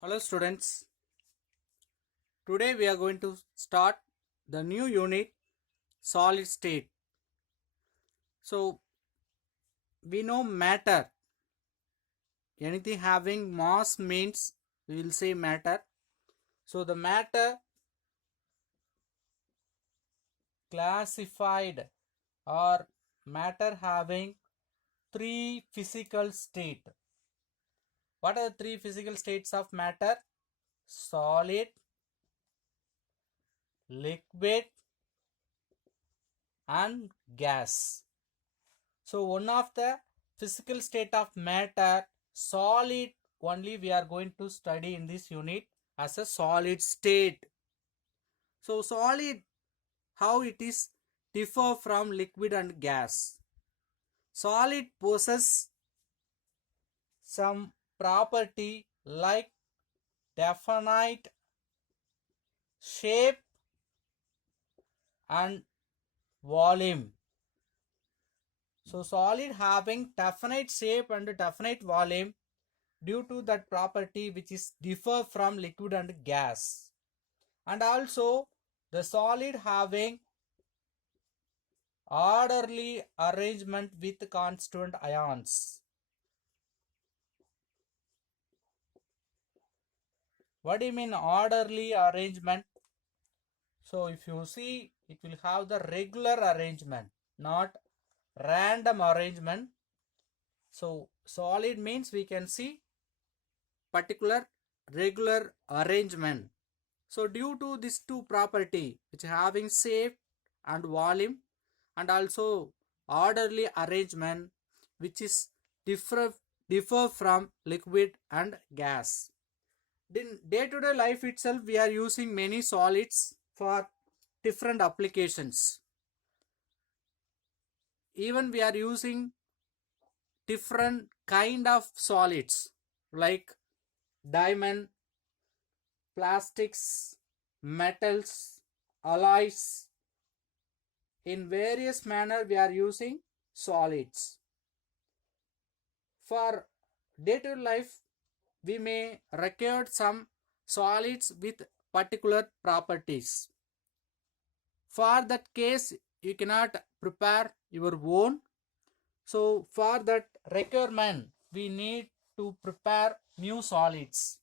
Hello students, today we are going to start the new unit solid state. So we know matter, anything having mass means we will say matter. So the matter classified or matter having three physical state. What are the three physical states of matter? Solid, liquid and gas. So one of the physical state of matter, solid, only we are going to study in this unit as a solid state. So solid, how it is differ from liquid and gas. Solid possess some property like definite shape and volume. So solid having definite shape and definite volume due to that property which is differ from liquid and gas. And also the solid having orderly arrangement with constituent ions. What do you mean orderly arrangement? So if you see, it will have the regular arrangement, not random arrangement. So solid means we can see particular regular arrangement. So due to these two property which having shape and volume and also orderly arrangement which is differ from liquid and gas. In day-to-day life itself we are using many solids for different applications. Even we are using different kind of solids like diamond, plastics, metals, alloys. In various manner we are using solids. For day-to-day life we may record some solids with particular properties. For that case you cannot prepare your own. So for that requirement we need to prepare new solids.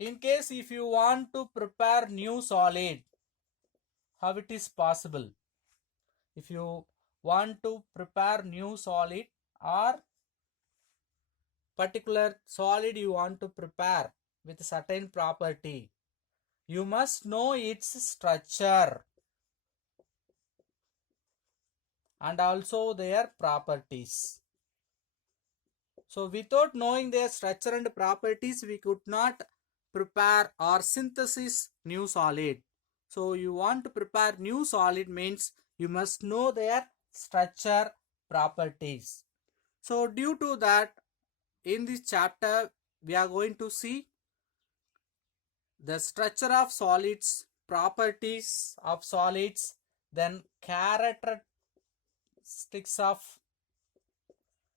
In case if you want to prepare new solid, how it is possible? If you want to prepare new solid or particular solid you want to prepare with certain property, you must know its structure and also their properties. So without knowing their structure and properties we could not prepare or synthesis new solid. So you want to prepare new solid means you must know their structure properties. So due to that, in this chapter we are going to see the structure of solids, properties of solids, then characteristics of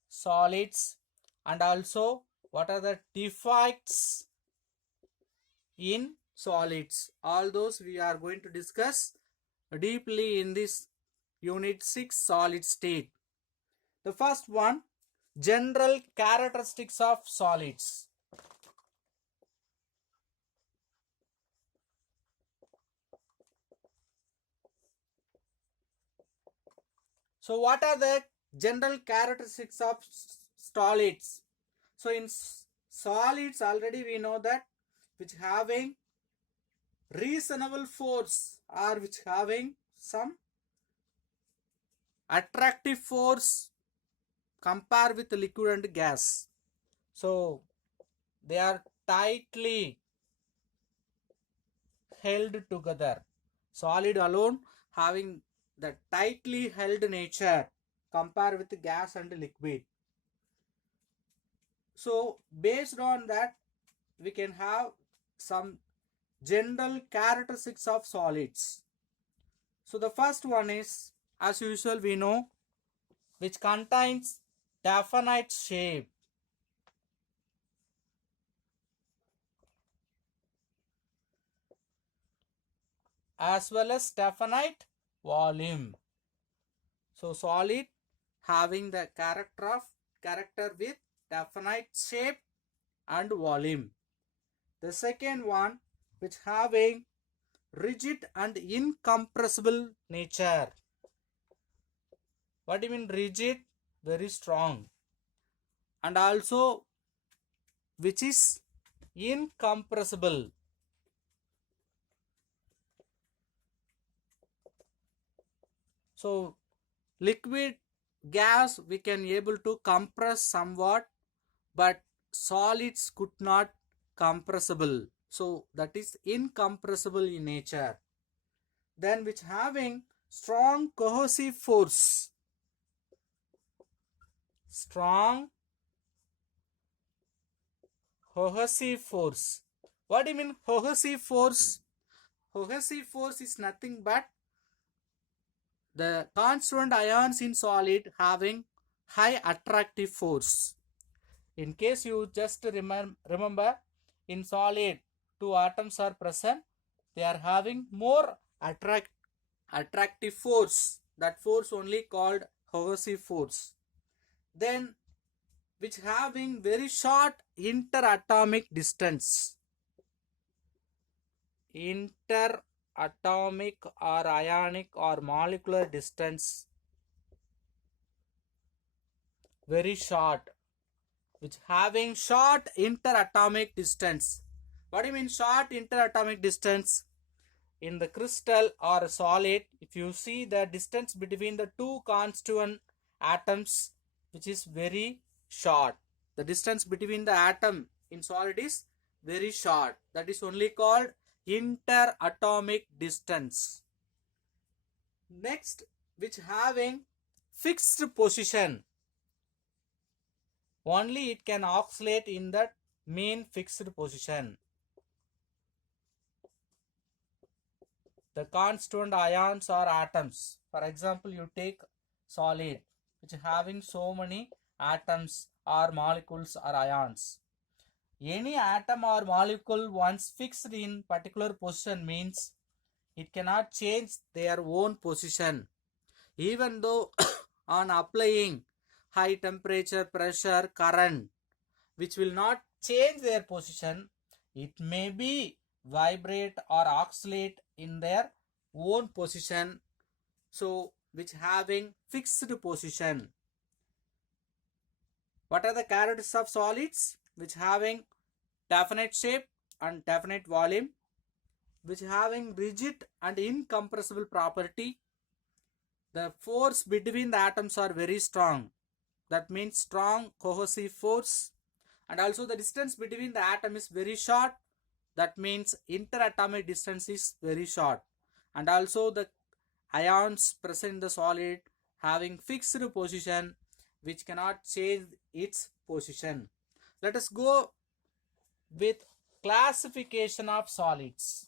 solids, and also what are the defects in solids. All those we are going to discuss deeply in this unit 6 solid state. The first one, general characteristics of solids. So what are the general characteristics of solids? So in solids already we know that which having reasonable force or which having some attractive force compare with liquid and gas. So they are tightly held together. Solid alone having the tightly held nature compare with gas and liquid. So based on that we can have some general characteristics of solids. So the first one is, as usual we know, which contains definite shape. as well as definite volume. So solid having the character with definite shape and volume. The second one which having rigid and incompressible nature. What do you mean rigid? Very strong. And also which is incompressible. So liquid gas we can able to compress somewhat, but solids could not compressible. So that is incompressible in nature. Then which having strong cohesive force. Strong cohesive force. What do you mean cohesive force? Cohesive force is nothing but the constituent ions in solid having high attractive force. In case you just remember, in solid two atoms are present, they are having more attractive force. That force only called cohesive force. Then which having very short interatomic distance. Interatomic or ionic or molecular distance very short, which having short interatomic distance. What do you mean short interatomic distance? In the crystal or solid, if you see the distance between the two constituent atoms, which is very short. The distance between the atom in solid is very short. That is only called interatomic distance. Next, which having fixed position. Only it can oscillate in that mean fixed position. The constituent ions or atoms. For example, you take solid which having so many atoms or molecules or ions. Any atom or molecule once fixed in particular position means it cannot change their own position. Even though on applying high temperature, pressure, current, which will not change their position, it may be vibrate or oscillate in their own position. So which having fixed position. What are the characteristics of solids? Which having definite shape and definite volume, which having rigid and incompressible property. The force between the atoms are very strong. That means strong cohesive force. And also the distance between the atom is very short. That means interatomic distance is very short. And also the ions present in the solid having fixed position which cannot change its position. Let us go with classification of solids.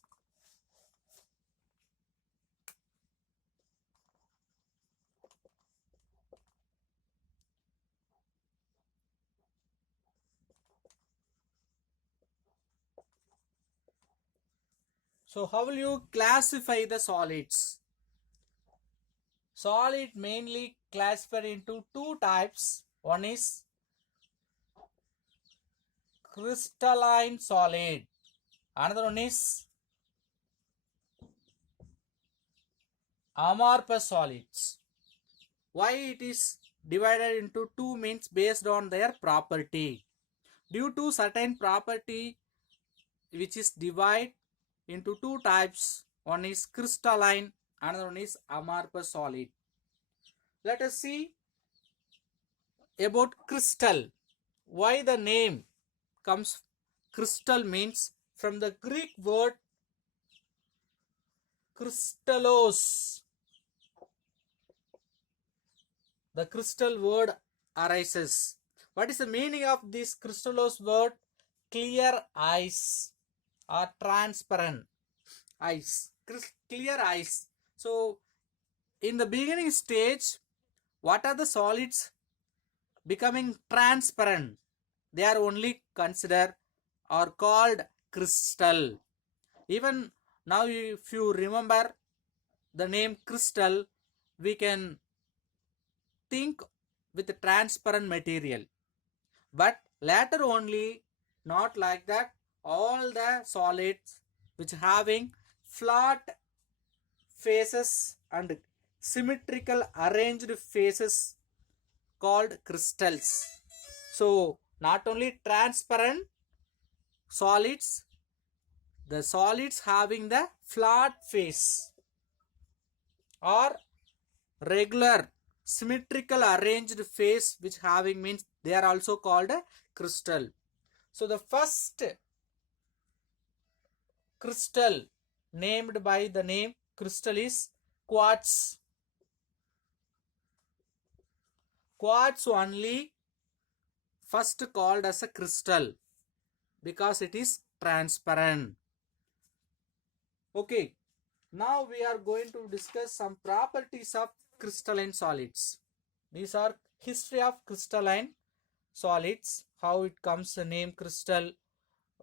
So how will you classify the solids? Solid mainly classified into two types. One is crystalline solid. Another one is amorphous solids. Why it is divided into two means based on their property. Due to certain property which is divided into two types. One is crystalline, another one is amorphous solid. Let us see about crystal. Why the name comes crystal means from the Greek word crystallos. The crystal word arises. What is the meaning of this crystallos word? Clear eyes or transparent eyes. Clear eyes. So in the beginning stage, what are the solids becoming transparent? They are only considered or called crystal. Even Now if you remember the name crystal, we can think with a transparent material, but later only not like that. All the solids which having flat faces and symmetrical arranged faces called crystals. So not only transparent solids, the solids having the flat face or regular symmetrical arranged face which having means they are also called a crystal. So the first crystal named by the name crystal is quartz. Quartz only first called as a crystal because it is transparent. Okay, now we are going to discuss some properties of crystalline solids. These are history of crystalline solids, how it comes the name crystal,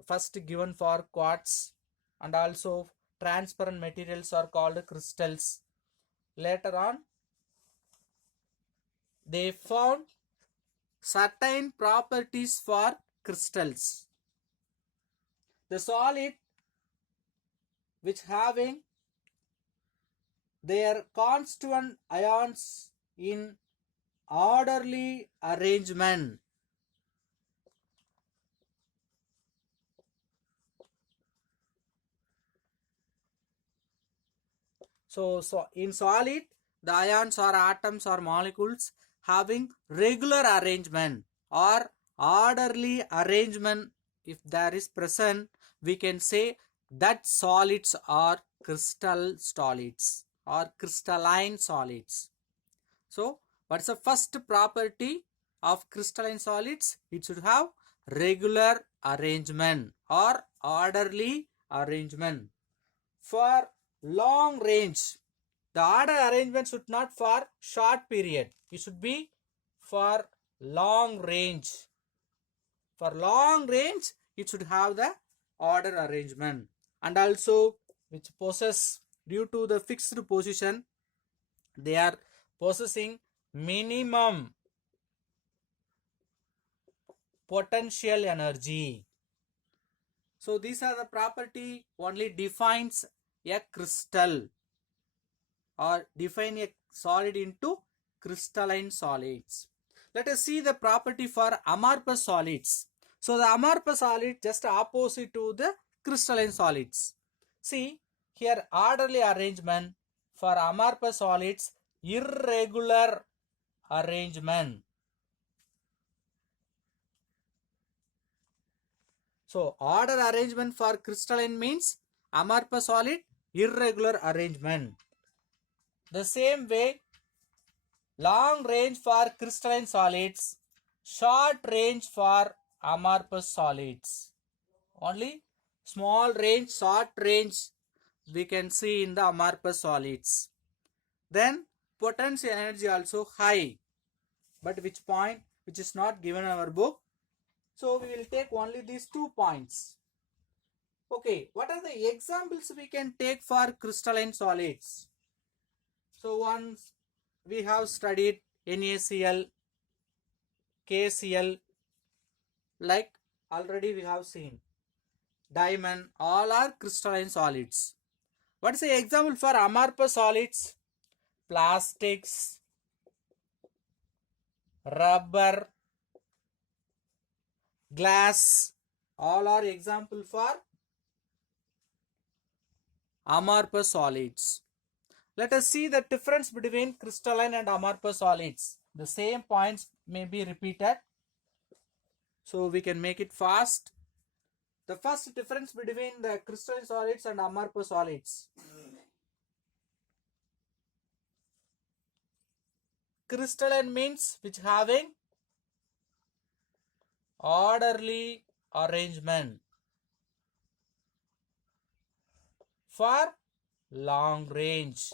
first given for quartz, and also transparent materials are called crystals. Later on, they found certain properties for crystals. The solid which having their constituent ions in orderly arrangement. So in solid, the ions or atoms or molecules having regular arrangement or orderly arrangement, if there is present, we can say that solids are crystal solids or crystalline solids. So what's the first property of crystalline solids? It should have regular arrangement or orderly arrangement. For long range, the order arrangement should not for short period, it should be for long range. For long range, it should have the order arrangement, and also which possess, due to the fixed position, they are possessing minimum potential energy. So these are the property only defines a crystal or define a solid into crystalline solids. Let us see the property for amorphous solids. So the amorphous solid just opposite to the crystalline solids. See here, orderly arrangement. For amorphous solids, irregular arrangement. So order arrangement for crystalline means amorphous solid, irregular arrangement. The same way, long range for crystalline solids, short range for amorphous solids. Only small range, short range we can see in the amorphous solids. Then potential energy also high, but which point, which is not given in our book. So we will take only these 2 points. Okay, what are the examples we can take for crystalline solids? So once we have studied NaCl, KCl, like already we have seen. Diamond, all are crystalline solids. What is the example for amorphous solids? Plastics, rubber, glass, all are example for amorphous solids. Let us see the difference between crystalline and amorphous solids. The same points may be repeated, so we can make it fast. The first difference between the crystalline solids and amorphous solids. Crystalline means which having orderly arrangement for long range.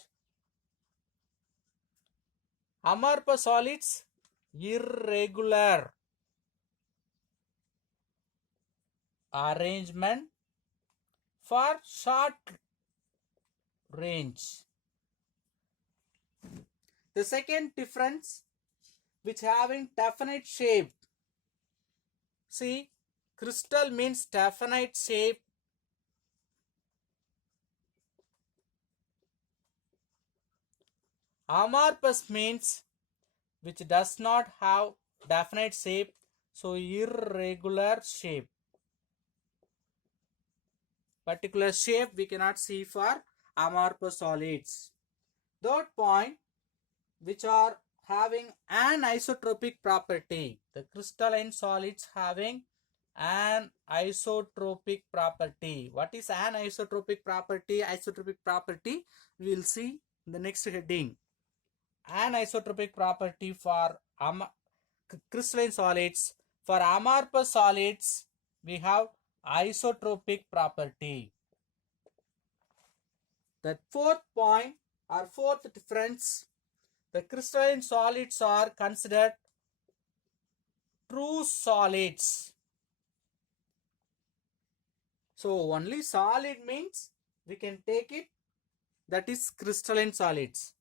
Amorphous solids, irregular arrangement for short range. The second difference, which having definite shape. See, crystal means definite shape. Amorphous means which does not have definite shape, so irregular shape. Particular shape we cannot see for amorphous solids. Third point, which are having an isotropic property. The crystalline solids having an isotropic property. What is an isotropic property? Isotropic property we will see in the next heading. An isotropic property for crystalline solids. For amorphous solids we have isotropic property. The fourth point or fourth difference, the crystalline solids are considered true solids. So only solid means we can take it, that is crystalline solids.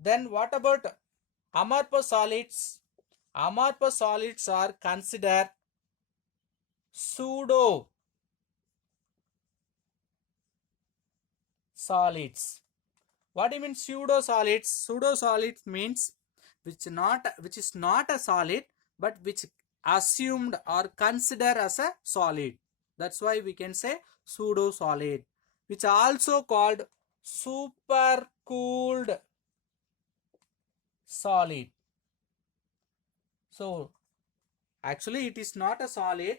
Then what about amorphous solids? Amorphous solids are considered pseudo solids. What do you mean pseudo solids? Pseudo solids means which is not a solid, but which assumed or considered as a solid. That's why we can say pseudo solid, which are also called supercooled solid. So actually it is not a solid,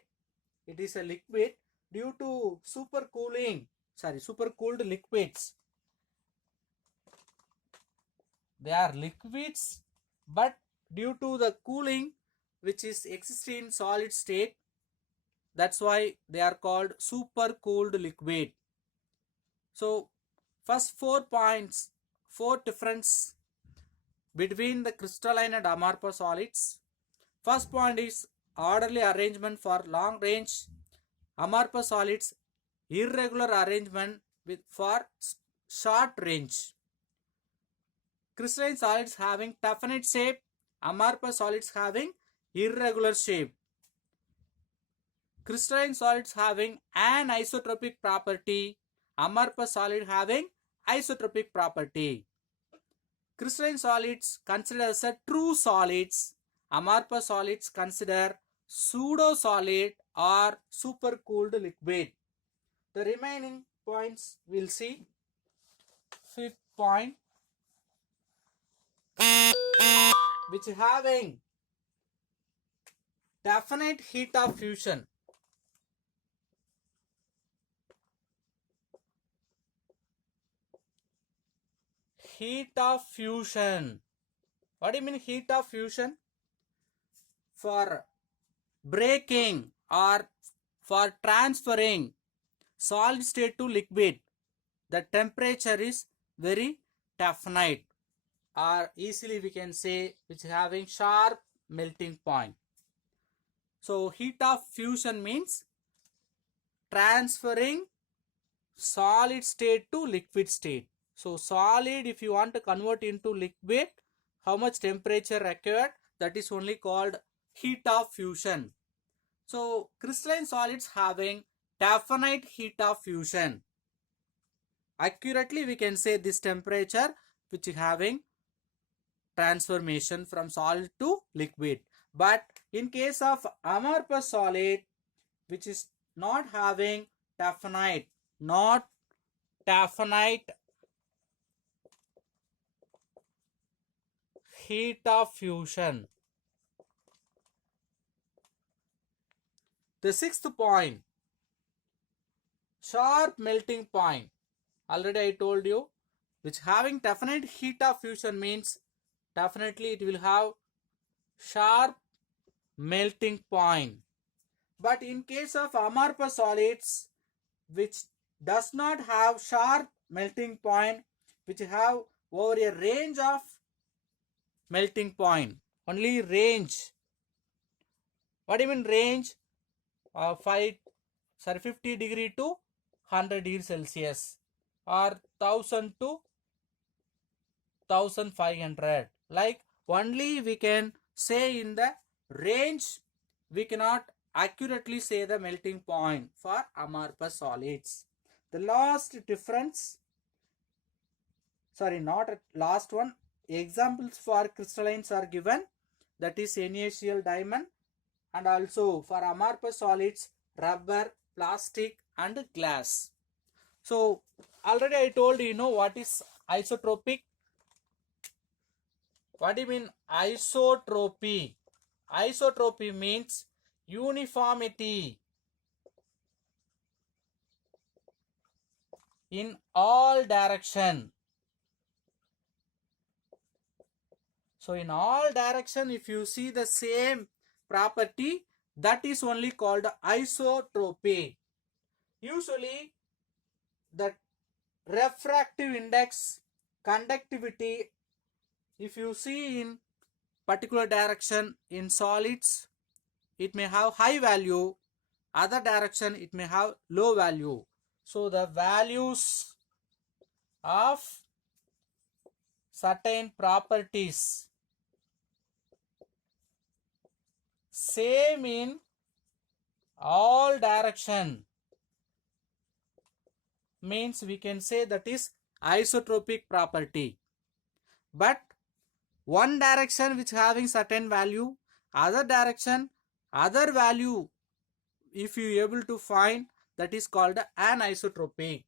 it is a liquid. Due to supercooled liquids, they are liquids, but due to the cooling which is existing in solid state, that's why they are called supercooled liquid. So first 4 points, 4 difference between the crystalline and amorphous solids. First point is orderly arrangement for long range. Amorphous solids irregular arrangement for short range. Crystalline solids having definite shape, amorphous solids having irregular shape. Crystalline solids having an isotropic property, amorphous solid having isotropic property. Crystalline solids considered as a true solids, amorphous solids consider pseudo solid or supercooled liquid. The remaining points we'll see. Fifth point, which having definite heat of fusion. Heat of fusion. What do you mean heat of fusion? For breaking or for transferring solid state to liquid, the temperature is very definite, or easily we can say which is having sharp melting point. So heat of fusion means transferring solid state to liquid state. So solid, if you want to convert into liquid, how much temperature required? That is only called heat of fusion. So crystalline solids having definite heat of fusion. Accurately we can say this temperature which is having transformation from solid to liquid. But in case of amorphous solid, which is not having definite heat of fusion. The sixth point, sharp melting point. Already I told you, which having definite heat of fusion means definitely it will have sharp melting point. But in case of amorphous solids, which does not have sharp melting point, which have over a range of melting point, only range. What do you mean range? 50 degree to 100 degrees Celsius, or 1000 to 1500. Like only we can say in the range, we cannot accurately say the melting point for amorphous solids. The last difference, sorry, not last one, examples for crystallines are given, that is NaCl diamond, and also for amorphous solids rubber, plastic and glass. So already I told you know what is isotropic. What do you mean isotropy? Isotropy means uniformity in all direction. So in all direction, if you see the same property, that is only called isotropy. Usually the refractive index, conductivity, if you see in particular direction in solids, it may have high value, other direction it may have low value. So the values of certain properties same in all direction means we can say that is isotropic property. But one direction which having certain value, other direction other value, if you able to find, that is called anisotropic.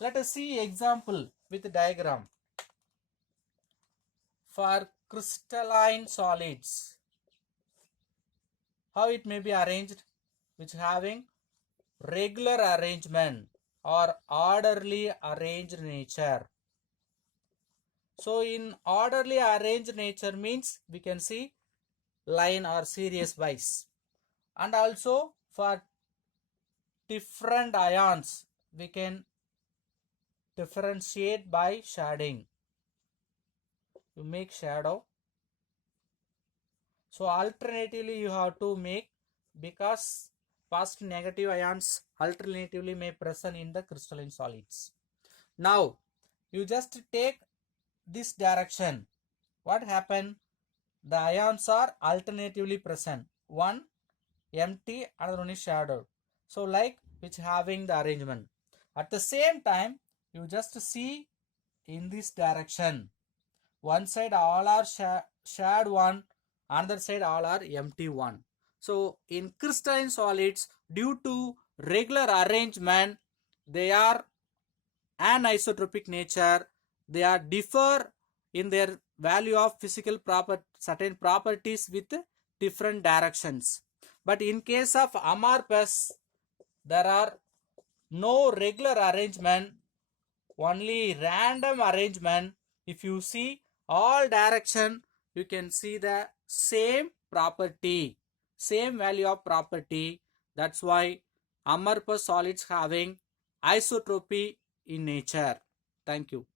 Let us see example with diagram. For crystalline solids, how it may be arranged, which having regular arrangement or orderly arranged nature. So in orderly arranged nature means we can see line or series wise, and also for different ions we can differentiate by shading. You make shadow. So alternatively you have to make, because positive negative ions alternatively may present in the crystalline solids. Now you just take this direction. What happened? The ions are alternatively present. One empty, another one is shadowed. So like which having the arrangement. At the same time, you just see in this direction. One side all are shared one, another side all are empty one. So in crystalline solids, due to regular arrangement, they are anisotropic nature. They are differ in their value of physical certain properties with different directions. But in case of amorphous, there are no regular arrangement, only random arrangement. If you see all direction, you can see the same property, same value of property. That's why amorphous solids having isotropy in nature. Thank you.